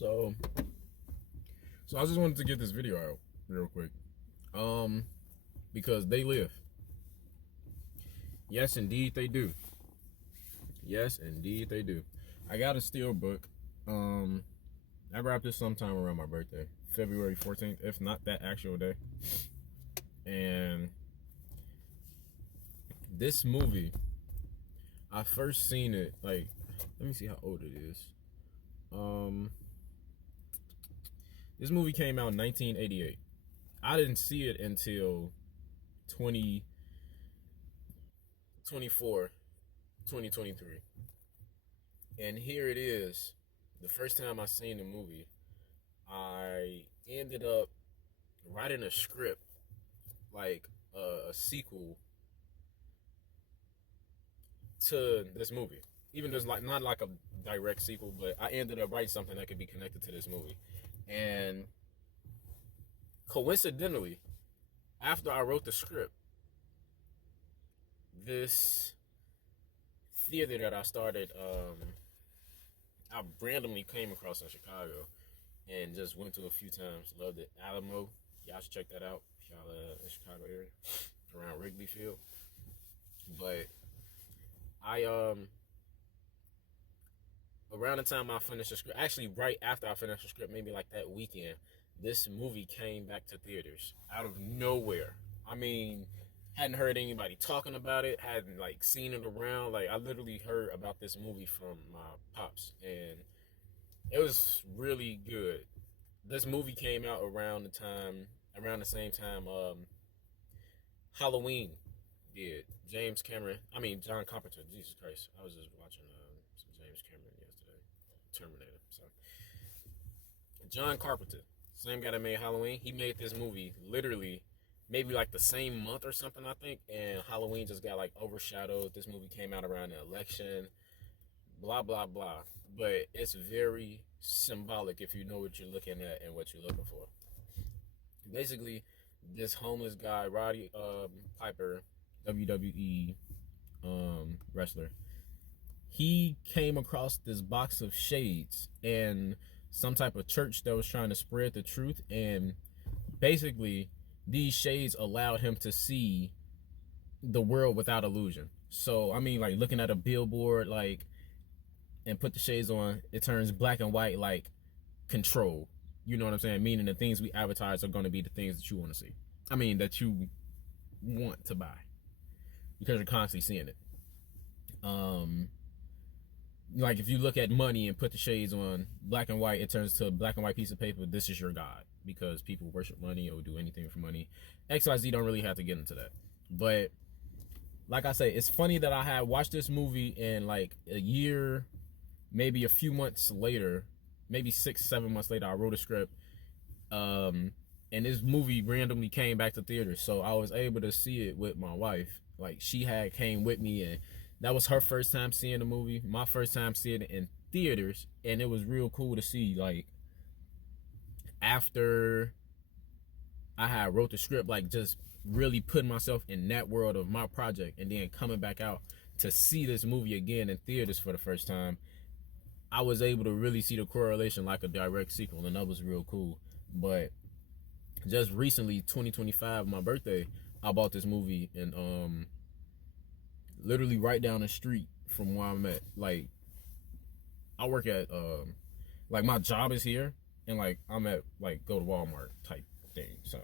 So, so I just wanted to get this video out real quick, because they live. Yes, indeed they do. Yes, indeed they do. I got a steel book. I grabbed this sometime around my birthday, February 14th, if not that actual day. And this movie, I first seen it, like, let me see how old it is. This movie came out in 1988. I didn't see it until 2024, 2023. And here it is. The first time I seen the movie, I ended up writing a script, like a sequel to this movie. Even though it's like not like a direct sequel, but I ended up writing something that could be connected to this movie. And coincidentally, after I wrote the script, this theater that I started, I randomly came across in Chicago and just went to a few times. Loved it. Alamo, y'all should check that out if y'all in the Chicago area, around Wrigley Field. But I around the time I finished the script, actually right after I finished the script, maybe like that weekend, this movie came back to theaters out of nowhere. I mean, hadn't heard anybody talking about it, hadn't like seen it around. Like I literally heard about this movie from my pops, and it was really good. This movie came out around the same time Halloween did. John Carpenter. Jesus Christ, I was just watching some James Cameron yesterday, Terminator. So John Carpenter, same guy that made Halloween, he made this movie literally maybe like the same month or something, I think, and Halloween just got like overshadowed. This movie came out around the election, blah blah blah. But it's very symbolic if you know what you're looking at and what you're looking for. Basically, this homeless guy, Roddy Piper, WWE wrestler, he came across this box of shades and some type of church that was trying to spread the truth, and basically these shades allowed him to see the world without illusion. So I mean, like looking at a billboard, like, and put the shades on, it turns black and white, like control. You know what I'm saying? Meaning the things we advertise are going to be the things that you want to see. I mean, that you want to buy because you're constantly seeing it. Like if you look at money and put the shades on black and white, it turns to a black and white piece of paper. This is your God, because people worship money or do anything for money. XYZ don't really have to get into that. But like I say, it's funny that I had watched this movie and like a year, maybe a few months later, maybe 6-7 months later, I wrote a script. And this movie randomly came back to theaters. So I was able to see it with my wife. Like she had came with me, and that was her first time seeing the movie. My first time seeing it in theaters. And it was real cool to see, like, after I had wrote the script, like just really putting myself in that world of my project, and then coming back out to see this movie again in theaters for the first time, I was able to really see the correlation like a direct sequel, and that was real cool. But just recently, 2025, my birthday, I bought this movie, and literally right down the street from where I'm at. Like I work at like my job is here, and like I'm at like go to Walmart type thing. So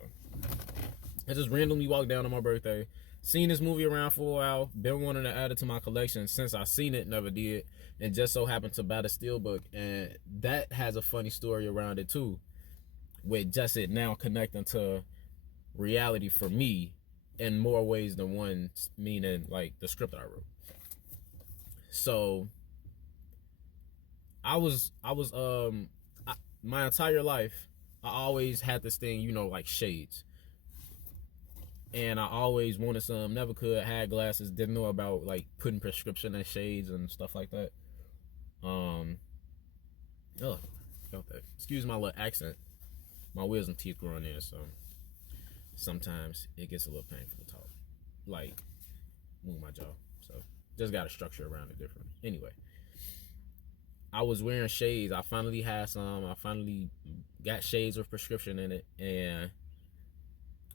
I just randomly walked down on my birthday, seen this movie around for a while, been wanting to add it to my collection since I seen it, never did, and just so happened to buy the steelbook. And that has a funny story around it too, with just it now connecting to reality for me in more ways than one, meaning like the script I wrote. So my entire life, I always had this thing, you know, like shades. And I always wanted some, never could, had glasses, didn't know about like putting prescription in shades and stuff like that. Felt that. Excuse my little accent. My wisdom teeth growing in, so sometimes it gets a little painful to talk. Like, move my jaw. So just got to structure around it differently. Anyway, I was wearing shades. I finally had some. I finally got shades with prescription in it, and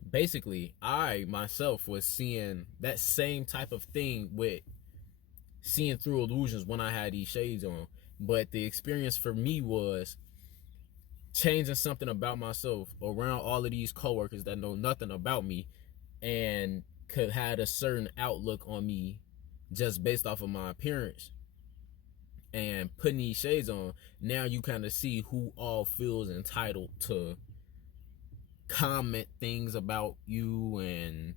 basically I myself was seeing that same type of thing with seeing through illusions when I had these shades on. But the experience for me was changing something about myself around all of these coworkers that know nothing about me and could had a certain outlook on me just based off of my appearance. And putting these shades on, now you kind of see who all feels entitled to comment things about you, and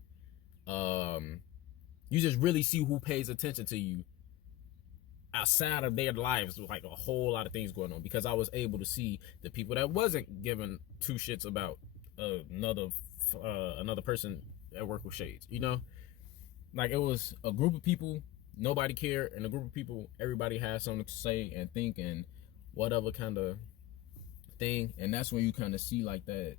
you just really see who pays attention to you outside of their lives. Like a whole lot of things going on, because I was able to see the people that wasn't giving two shits about another person at work with shades. You know, like it was a group of people, nobody cared, and a group of people, everybody had something to say and think and whatever kind of thing. And that's when you kind of see like that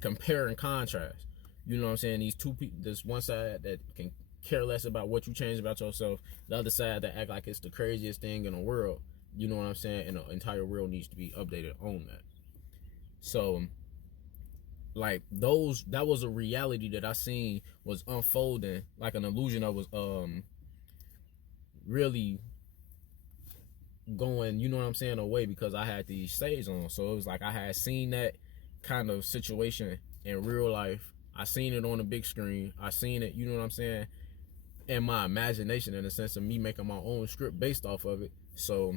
compare and contrast. You know what I'm saying? These two people, this one side that can care less about what you change about yourself, the other side that act like it's the craziest thing in the world. You know what I'm saying? And the entire world needs to be updated on that. So like that was a reality that I seen was unfolding, like an illusion that was really going, you know what I'm saying, away, because I had these shades on. So it was like I had seen that kind of situation in real life. I seen it on the big screen. I seen it, you know what I'm saying, in my imagination, in the sense of me making my own script based off of it. So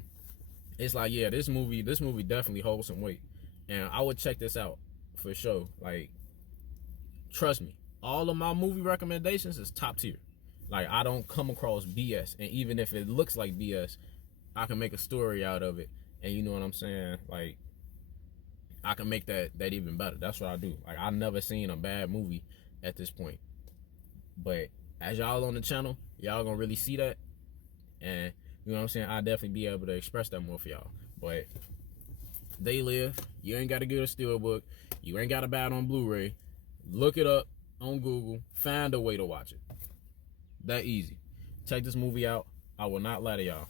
it's like, yeah, this movie definitely holds some weight, and I would check this out for sure. Like, trust me, all of my movie recommendations is top tier. Like, I don't come across BS, and even if it looks like BS, I can make a story out of it, and you know what I'm saying, like, I can make that even better. That's what I do. Like, I've never seen a bad movie at this point, but as y'all on the channel, y'all gonna really see that, and you know what I'm saying, I'll definitely be able to express that more for y'all. But they live. You ain't gotta get a steelbook. You ain't gotta buy it on Blu-ray. Look it up on Google. Find a way to watch it. That easy. Check this movie out. I will not lie to y'all.